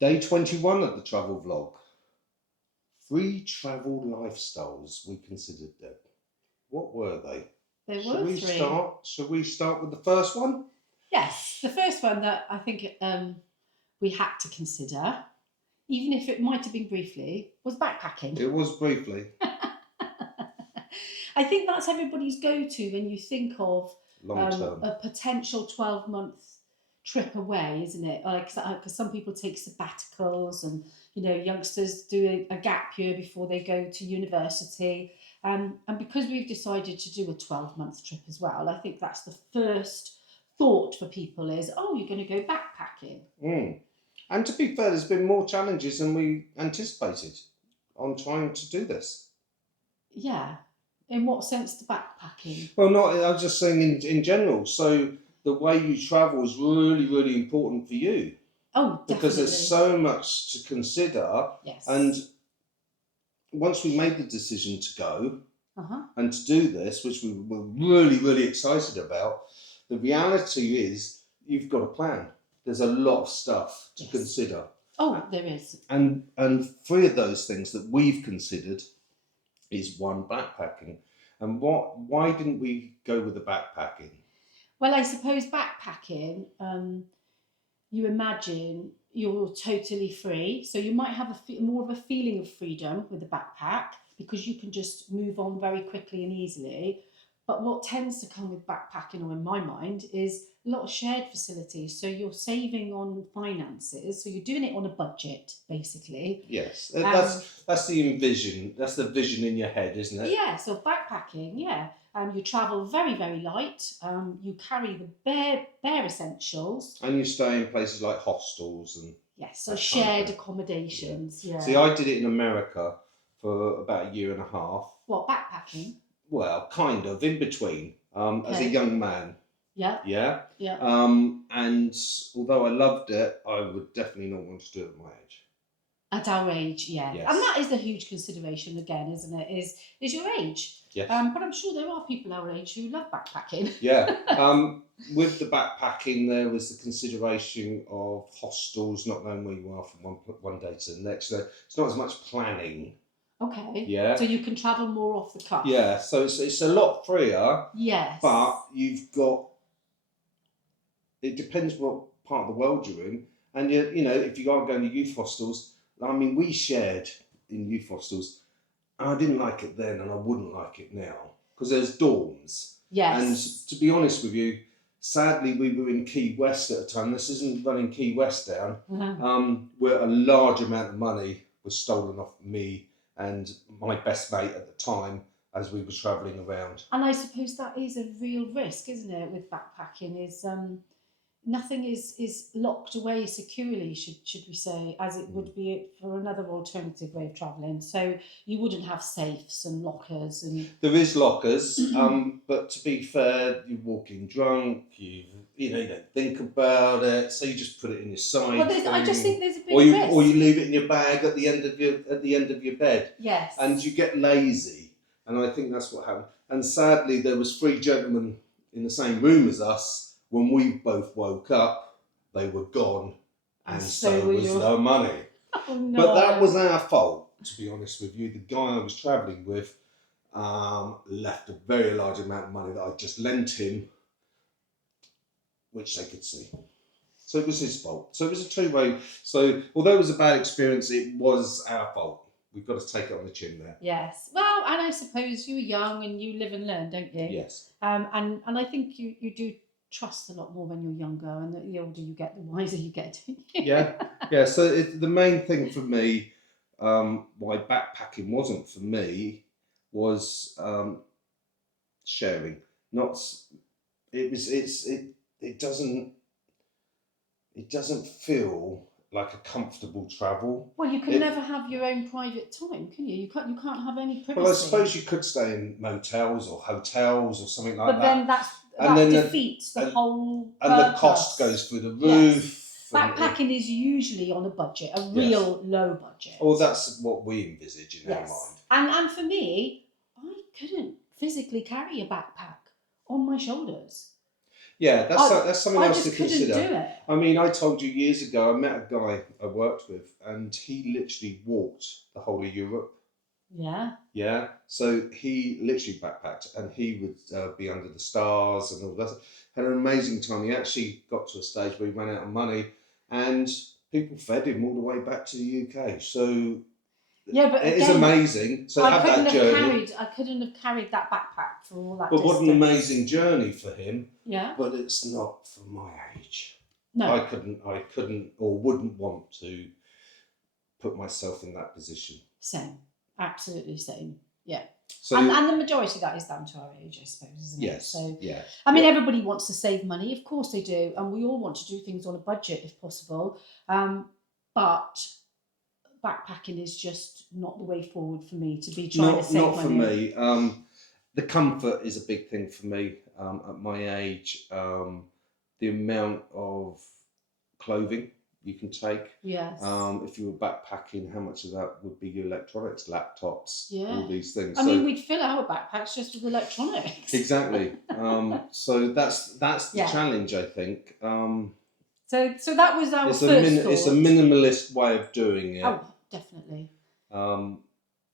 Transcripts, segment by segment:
Day 21 of the travel vlog. 3 travel lifestyles we considered, Deb. What were they? There Shall were we 3. Shall we start with the first one? Yes, the first one that I think we had to consider, even if it might have been briefly, was backpacking. It was briefly. I think that's everybody's go-to when you think of Long term. a potential 12-month trip away, isn't it? Because some people take sabbaticals, and youngsters do a gap year before they go to university. And because we've decided to do a 12-month trip as well, I think that's the first thought for people is, oh, you're going to go backpacking. And to be fair, there's been more challenges than we anticipated on trying to do this. Yeah. In what sense, the backpacking? Well, I was just saying in general. So the way you travel is really, really important for you. Oh, definitely. Because there's so much to consider. Yes. And once we made the decision to go and to do this, which we were really, really excited about, the reality is you've got a plan. There's a lot of stuff to consider. Oh, there is. And 3 of those things that we've considered is 1, backpacking. And why didn't we go with the backpacking? Well, I suppose backpacking, you imagine you're totally free. So you might have more of a feeling of freedom with a backpack because you can just move on very quickly and easily. But what tends to come with backpacking, or in my mind, is a lot of shared facilities. So you're saving on finances. So you're doing it on a budget, basically. Yes, that's the envision. That's the vision in your head, isn't it? Yeah. So backpacking, yeah. You travel very, very light. You carry the bare essentials. And you stay in places like hostels and so shared accommodations. Yeah. See, I did it in America for about a year and a half. What, backpacking? Well, kind of in between. As a young man. Yeah. Yeah. Yeah. And although I loved it, I would definitely not want to do it at my age. At our age, yeah. Yes. And that is a huge consideration again, isn't it? Is your age. Yes. But I'm sure there are people our age who love backpacking. Yeah. With the backpacking, there was the consideration of hostels, not knowing where you are from one day to the next. So it's not as much planning. Okay. Yeah. So you can travel more off the cuff. Yeah. So it's a lot freer. Yes. But you've got. It depends what part of the world you're in, and if you are going to youth hostels. I mean, we shared in youth hostels, and I didn't like it then, and I wouldn't like it now because there's dorms. Yes. And to be honest with you, sadly, we were in Key West at the time. This isn't running Key West down. Where a large amount of money was stolen off me and my best mate at the time as we were travelling around. And I suppose that is a real risk, isn't it, with backpacking, is nothing is locked away securely, should we say, as it would be for another alternative way of travelling. So you wouldn't have safes and lockers. And there is lockers, but to be fair, you're walking drunk, you don't think about it, so you just put it in your side. Well, I just think there's a big risk. Or you leave it in your bag at the end of your bed. Yes. And you get lazy, and I think that's what happened. And sadly, there was 3 gentlemen in the same room as us. When we both woke up, they were gone, and so was no money. Oh, no. But that was our fault, to be honest with you. The guy I was travelling with left a very large amount of money that I just lent him, which they could see. So it was his fault. So it was a 2-way. So although it was a bad experience, it was our fault. We've got to take it on the chin there. Yes. Well, and I suppose you were young and you live and learn, don't you? Yes. And I think you do trust a lot more when you're younger, and the older you get, the wiser you get. Yeah. So the main thing for me, why backpacking wasn't for me, was sharing. It doesn't feel like a comfortable travel. Well, you can never have your own private time, can you? You can't have any privacy. Well, I suppose you could stay in motels or hotels or something like that. But then that defeats the whole purpose. And the cost goes through the roof. Yes. Backpacking is usually on a budget, a real low budget. Well, that's what we envisage in our mind. And for me, I couldn't physically carry a backpack on my shoulders. Yeah, that's something I else just to couldn't consider. do it. I mean, I told you years ago, I met a guy I worked with, and he literally walked the whole of Europe. Yeah. Yeah, so he literally backpacked, and he would be under the stars and all that. Had an amazing time. He actually got to a stage where he ran out of money, and people fed him all the way back to the UK. So Yeah, but it is again, amazing. So have that journey. I couldn't have carried that backpack for all that But distance. what an amazing journey for him. Yeah. But it's not for my age. No. I couldn't or wouldn't want to put myself in that position. Same. Absolutely same. Yeah. So and the majority of that is down to our age, I suppose, isn't yes, it? So yeah. I mean, everybody wants to save money, of course they do, and we all want to do things on a budget if possible. But backpacking is just not the way forward for me to be trying to save money. Not for me. The comfort is a big thing for me at my age. The amount of clothing you can take. Yes. If you were backpacking, how much of that would be your electronics, laptops, all these things? I mean, we'd fill our backpacks just with electronics. Exactly. So that's the challenge, I think. So that was our first thought. It's a minimalist way of doing it. Oh, definitely. And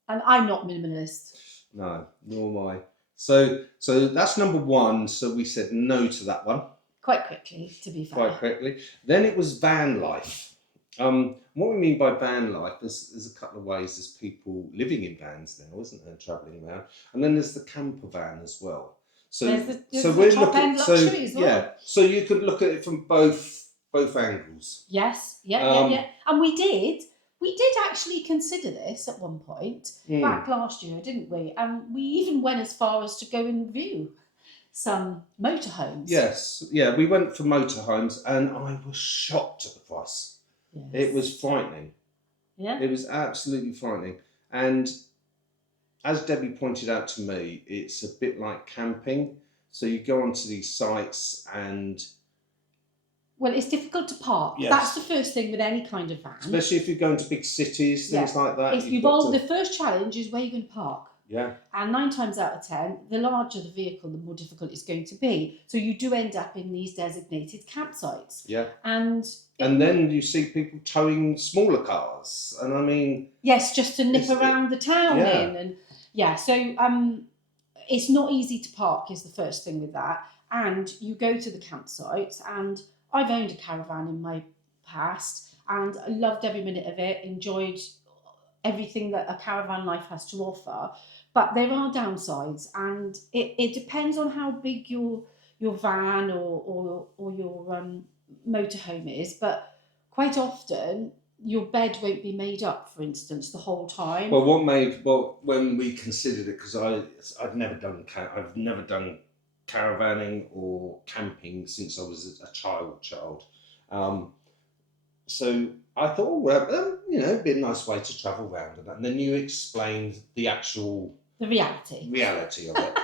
I'm not minimalist. No, nor am I. So that's number one. So we said no to that one. Quite quickly, to be fair. Quite quickly. Then it was van life. What we mean by van life, there's a couple of ways. There's people living in vans now, isn't there, travelling around, and then there's the camper van as well. So there's we're the top end luxury as well. Yeah. So you could look at it from both angles. Yes. Yeah. And we did actually consider this at one point back last year, didn't we? And we even went as far as to go and view some motorhomes. Yes, yeah, we went for motorhomes, and I was shocked at the price. Yes. It was frightening. Yeah, it was absolutely frightening. And as Debbie pointed out to me, it's a bit like camping. So you go onto these sites and... Well, it's difficult to park. Yes. That's the first thing with any kind of van. Especially if you're going to big cities, things like that. The first challenge is where you're going to park. Yeah. And 9 times out of 10, the larger the vehicle, the more difficult it's going to be. So you do end up in these designated campsites. Yeah. And then you see people towing smaller cars. And I mean... Yes, just to nip around the town in. And so it's not easy to park is the first thing with that. And you go to the campsites, and I've owned a caravan in my past, and I loved every minute of it, enjoyed everything that a caravan life has to offer. But there are downsides, and it depends on how big your van or your motorhome is. But quite often, your bed won't be made up, for instance, the whole time. Well, when we considered it, because I've never done caravanning or camping since I was a child. So I thought, well, it'd be a nice way to travel around and that. And then you explained the reality of it,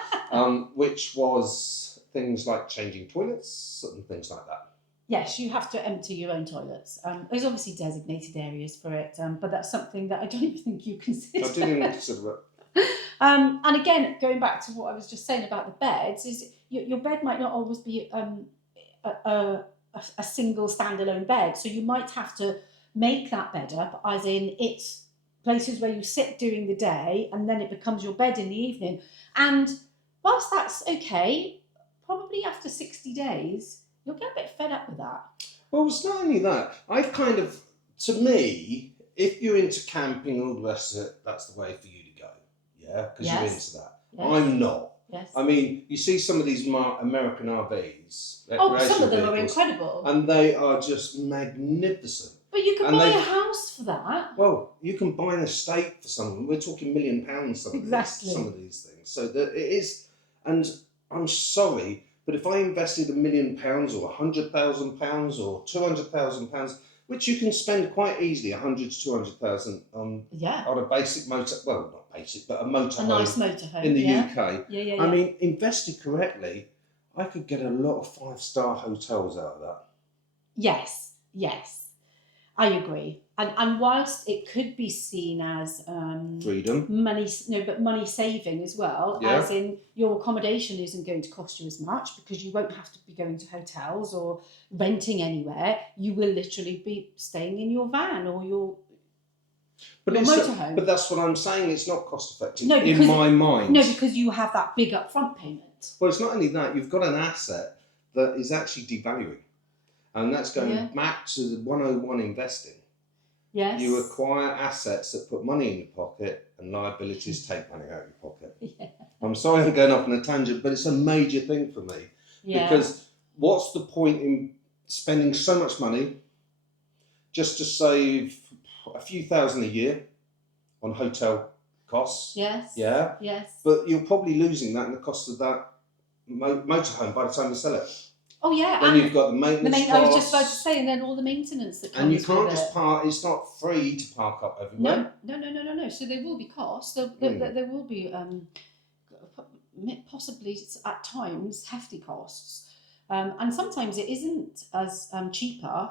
which was things like changing toilets and things like that. Yes, you have to empty your own toilets. There's obviously designated areas for it, but that's something that I don't even think you consider. I didn't consider it. And again, going back to what I was just saying about the beds, is your bed might not always be a single standalone bed. So you might have to make that bed up, as in it's places where you sit during the day and then it becomes your bed in the evening. And whilst that's okay, probably after 60 days, you'll get a bit fed up with that. Well, it's not only that. To me, if you're into camping and all the rest of it, that's the way for you to go. Yeah, because you're into that. Yes. I'm not. Yes. I mean, you see some of these American RVs. Some of them are incredible. And they are just magnificent. But you can buy a house for that. Well, you can buy an estate for some of them. We're talking £1 million some of these things. So that it is, and I'm sorry, but if I invested £1 million or £100,000 or £200,000, which you can spend quite easily, 100 to 200,000 on a basic motor, well, not basic, but a motorhome. A nice motorhome in the UK. Yeah. I mean, invested correctly, I could get a lot of 5-star hotels out of that. Yes. I agree. And whilst it could be seen as Freedom. money, no, but money saving as well, Yeah. as in your accommodation isn't going to cost you as much because you won't have to be going to hotels or renting anywhere. You will literally be staying in your van or your motorhome. But that's what I'm saying. It's not cost effective No, in because my mind. No, because you have that big upfront payment. Well, it's not only that. You've got an asset that is actually devaluing, and that's going back to the 101 investing. Yes. You acquire assets that put money in your pocket, and liabilities take money out of your pocket. Yeah. I'm sorry I'm going off on a tangent, but it's a major thing for me. Yeah. Because what's the point in spending so much money just to save a few thousand a year on hotel costs? Yes. Yeah. Yes. But you're probably losing that in the cost of that motorhome by the time you sell it. Oh yeah, then you've got the maintenance costs. I was just about to say, and then all the maintenance that comes with it. And you can't just park. It's not free to park up everywhere. No. So there will be costs. There will be possibly at times hefty costs, and sometimes it isn't as cheaper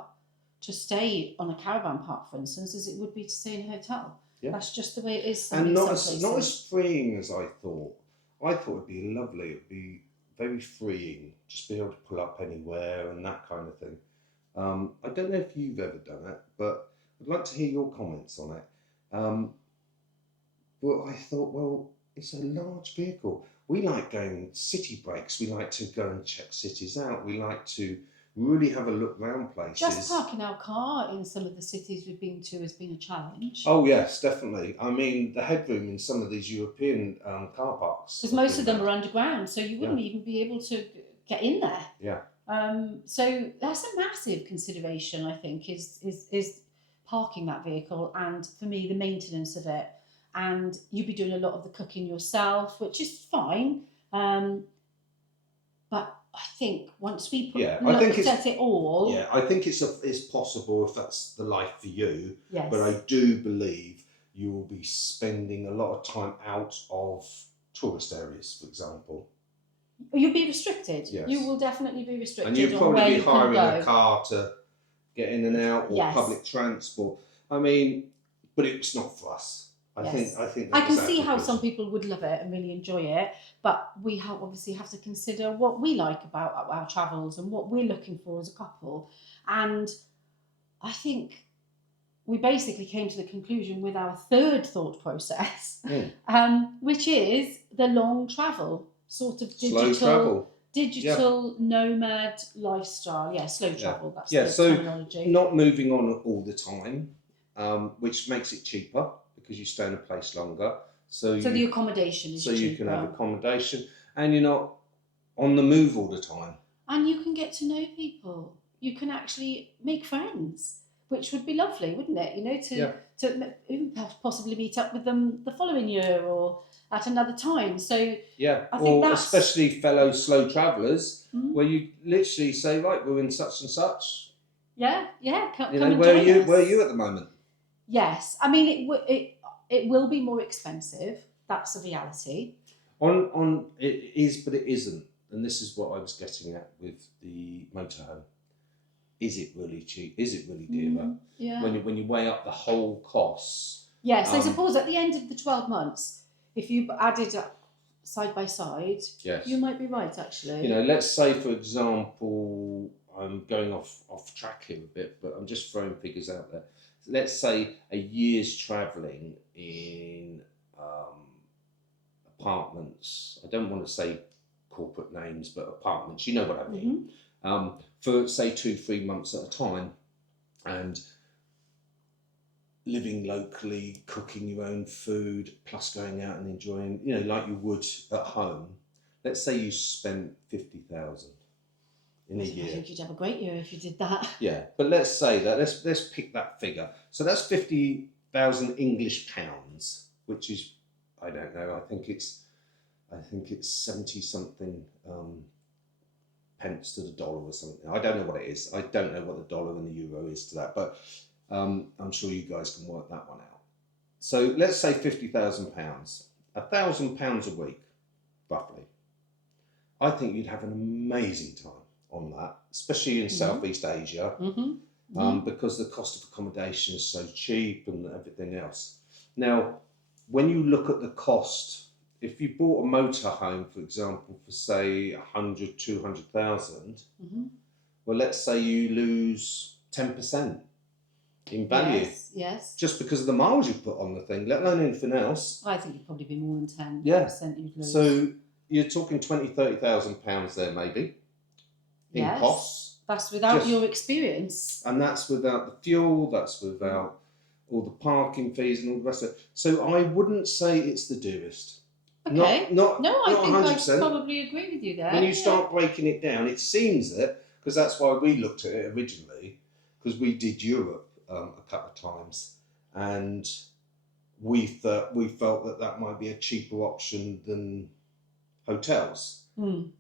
to stay on a caravan park, for instance, as it would be to stay in a hotel. Yeah. That's just the way it is. And not as freeing as I thought. I thought it'd be lovely. It'd be very freeing, just be able to pull up anywhere and that kind of thing. I don't know if you've ever done it, but I'd like to hear your comments on it. But I thought, well, it's a large vehicle. We like going city breaks. We like to go and check cities out. We like to really have a look round places. Just parking our car in some of the cities we've been to has been a challenge. Oh yes, definitely. I mean, the headroom in some of these European car parks. Because most of them are underground, so you wouldn't even be able to get in there. Yeah. So that's a massive consideration, I think, is parking that vehicle, and for me, the maintenance of it. And you'd be doing a lot of the cooking yourself, which is fine. But I think once we looked at it all... Yeah, I think it's possible if that's the life for you. Yes. But I do believe you will be spending a lot of time out of tourist areas, for example. You'll be restricted. Yes. You will definitely be restricted. And you'll probably be hiring a car to get in and out, or public transport. I mean, but it's not for us. I think I can see how some people would love it and really enjoy it, but we obviously have to consider what we like about our travels and what we're looking for as a couple. And I think we basically came to the conclusion with our third thought process, which is the long travel, sort of digital nomad lifestyle. Yeah, slow travel. That's the terminology. Not moving on all the time, which makes it cheaper, because you stay in a place longer. So the accommodation is cheaper. So you can have accommodation, and you're not on the move all the time. And you can get to know people. You can actually make friends, which would be lovely, wouldn't it? You know, to even possibly meet up with them the following year or at another time. So I think especially fellow slow travellers, where you literally say, right, we're in such and such. Yeah. Come and where join us. Where are you at the moment? Yes, I mean it will be more expensive. That's the reality. It is, but it isn't, and this is what I was getting at with the motorhome. Is it really cheap? Is it really dearer? Yeah. When you weigh up the whole costs. Yes, I suppose at the end of the 12 months, if you added up side by side, you might be right actually. You know, let's say for example, I'm going off track here a bit, but I'm just throwing figures out there. Let's say a year's travelling in apartments. I don't want to say corporate names, but apartments. You know what I mean. For say 2-3 months at a time, and living locally, cooking your own food, plus going out and enjoying, you know, like you would at home. Let's say you spent 50,000 in a year. I think you'd have a great year if you did that. Yeah, but let's say that. Let's pick that figure. So that's 50,000 English pounds, which is, I don't know. I think it's 70 something pence to the dollar or something. I don't know what it is. I don't know what the dollar and the euro is to that, but I'm sure you guys can work that one out. So let's say £50,000, £1,000 a week, roughly. I think you'd have an amazing time on that, especially in Southeast Asia. because the cost of accommodation is so cheap and everything else. Now, when you look at the cost, if you bought a motorhome, for example, for say 100, 200,000, well, let's say you lose 10% in value. Yes, yes. Just because of the miles you put on the thing, let alone anything else. I think it'd probably be more than 10% you'd lose. So you're talking 20,000, 30,000 pounds there, maybe, in costs. That's without your experience. And that's without the fuel, that's without all the parking fees and all the rest of it. So I wouldn't say it's the dearest. Okay. No, I think 100%. I probably agree with you there. When you start breaking it down, it seems that, because that's why we looked at it originally, because we did Europe a couple of times, and we felt that might be a cheaper option than hotels. And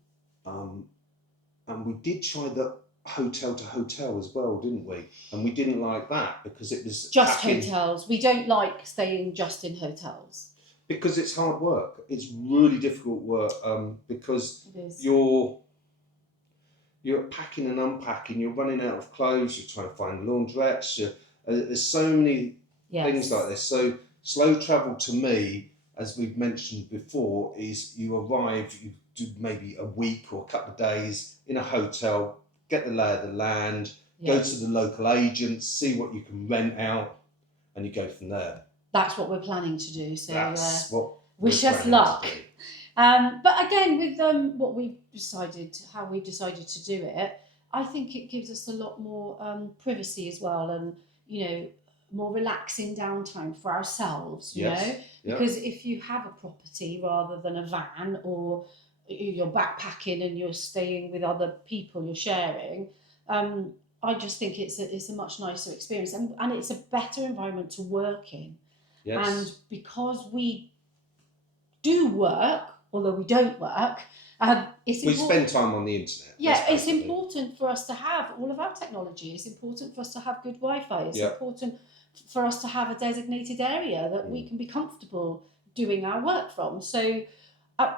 we did try the hotel to hotel as well, didn't we? And we didn't like that because it was just hotels. We don't like staying just in hotels because it's hard work. It's really difficult work because you're packing and unpacking. You're running out of clothes. You're trying to find laundrettes. There's so many things like this. So slow travel to me, as we've mentioned before, is you arrive, you do maybe a week or a couple of days in a hotel, get the lay of the land, go to the local agents, see what you can rent out, and you go from there. That's what we're planning to do. So that's what wish us luck. But again, with how we decided to do it, I think it gives us a lot more privacy as well, and more relaxing downtime for ourselves. You know, because if you have a property rather than a van, or you're backpacking and you're staying with other people you're sharing, I just think it's a much nicer experience, and it's a better environment to work in. Yes. And because we do work, although we don't work, we spend time on the internet. Yeah, it's important for us to have all of our technology. It's important for us to have good Wi-Fi. It's important for us to have a designated area that we can be comfortable doing our work from. So,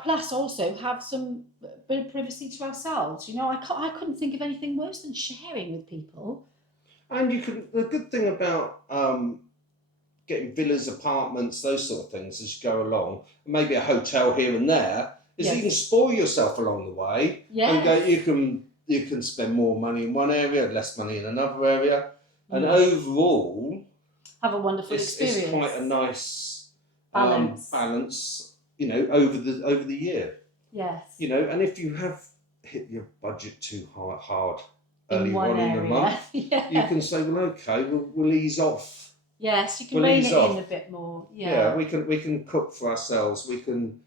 plus also have some bit of privacy to ourselves. I couldn't think of anything worse than sharing with people. And the good thing about getting villas, apartments, those sort of things as you go along, maybe a hotel here and there, is that you can spoil yourself along the way. Yes. You can spend more money in one area, less money in another area, and overall have a wonderful experience. It's quite a nice balance, over the year. Yes. And if you have hit your budget too hard early on in the month, you can say, well, okay, we'll ease off. Yes, you can rein it in a bit more. Yeah, we can cook for ourselves. We can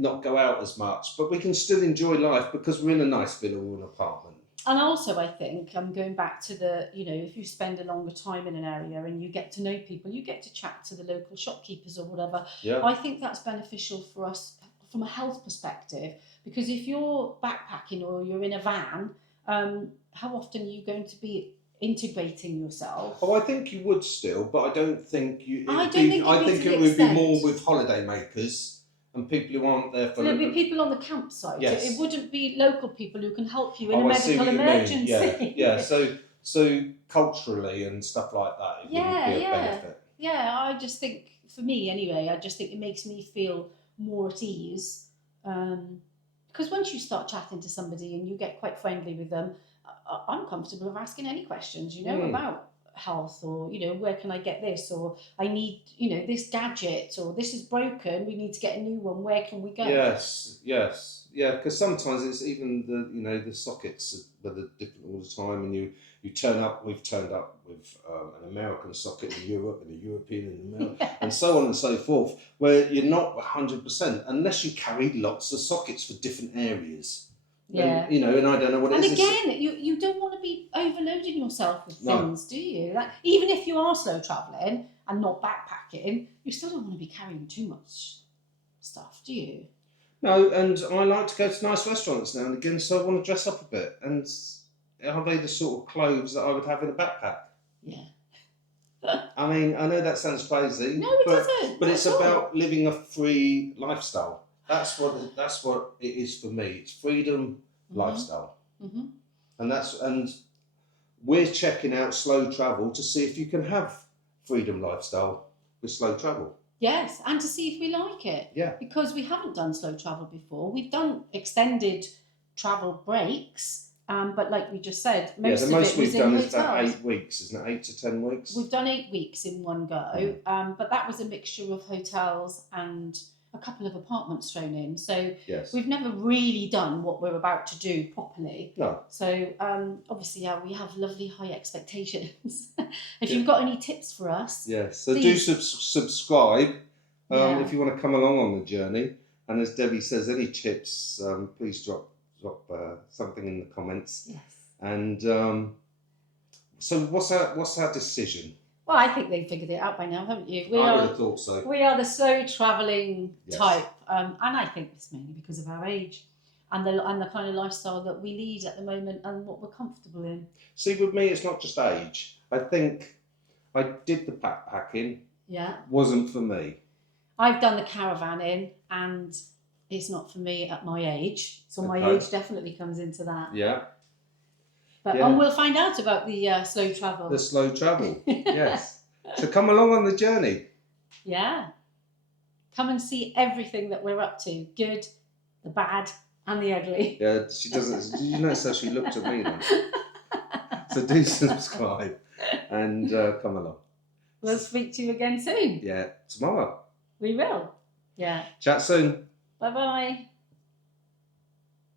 not go out as much, but we can still enjoy life because we're in a nice villa or an apartment. And also, I think I'm going back to if you spend a longer time in an area and you get to know people, you get to chat to the local shopkeepers or whatever. Yeah. I think that's beneficial for us from a health perspective, because if you're backpacking or you're in a van, how often are you going to be integrating yourself? Oh, I think you would still, but I don't think you. I think it would be more with holiday makers and people who aren't there for. There'd be people on the campsite. Yes. It wouldn't be local people who can help you in a medical emergency. Yeah. So culturally and stuff like that, it wouldn't be a benefit. Yeah, I just think, for me anyway, it makes me feel more at ease. Because once you start chatting to somebody and you get quite friendly with them, I'm comfortable of asking any questions, about health, or, where can I get this, or I need, this gadget, or this is broken, we need to get a new one, where can we go? Yes. Yeah, because sometimes it's even the sockets that are different all the time, and you turn up, we've turned up with an American socket in Europe and a European in America, and so on and so forth, where you're not 100% unless you carry lots of sockets for different areas. Yeah. And I don't know what it is. And again, you don't want to be overloading yourself with things, do you? Even if you are slow travelling and not backpacking, you still don't want to be carrying too much stuff, do you? No, and I like to go to nice restaurants now and again, so I want to dress up a bit. And are they the sort of clothes that I would have in a backpack? Yeah. I mean, I know that sounds crazy. No, it doesn't. But it's about living a free lifestyle. That's what it is for me. It's freedom, lifestyle, and we're checking out slow travel to see if you can have freedom lifestyle with slow travel. Yes, and to see if we like it. Yeah. Because we haven't done slow travel before. We've done extended travel breaks, but like we just said, most the of most it we've was in done hotels. is about 8 weeks, isn't it? 8 to 10 weeks. We've done 8 weeks in one go, but that was a mixture of hotels and a couple of apartments thrown in. So Yes. we've never really done what we're about to do properly. No. So obviously, we have lovely high expectations. If you've got any tips for us, yes. So please. do subscribe Yeah. if you want to come along on the journey. And as Debbie says, any tips, please drop something in the comments. Yes. And so what's our decision? Well, I think they've figured it out by now, haven't you? I would have thought so. We are the slow travelling Yes. type, and I think it's mainly because of our age and the kind of lifestyle that we lead at the moment and what we're comfortable in. See, with me, it's not just age. I think I did the backpacking. Yeah. Wasn't for me. I've done the caravanning, and it's not for me at my age. So my Okay. age definitely comes into that. Yeah. But and we'll find out about the slow travel. The slow travel, yes. So come along on the journey. Yeah. Come and see everything that we're up to. Good, the bad, and the ugly. Yeah, she doesn't. Did you notice how she looked at me then? So do subscribe and come along. We'll speak to you again soon. Yeah, tomorrow. We will. Yeah. Chat soon. Bye-bye.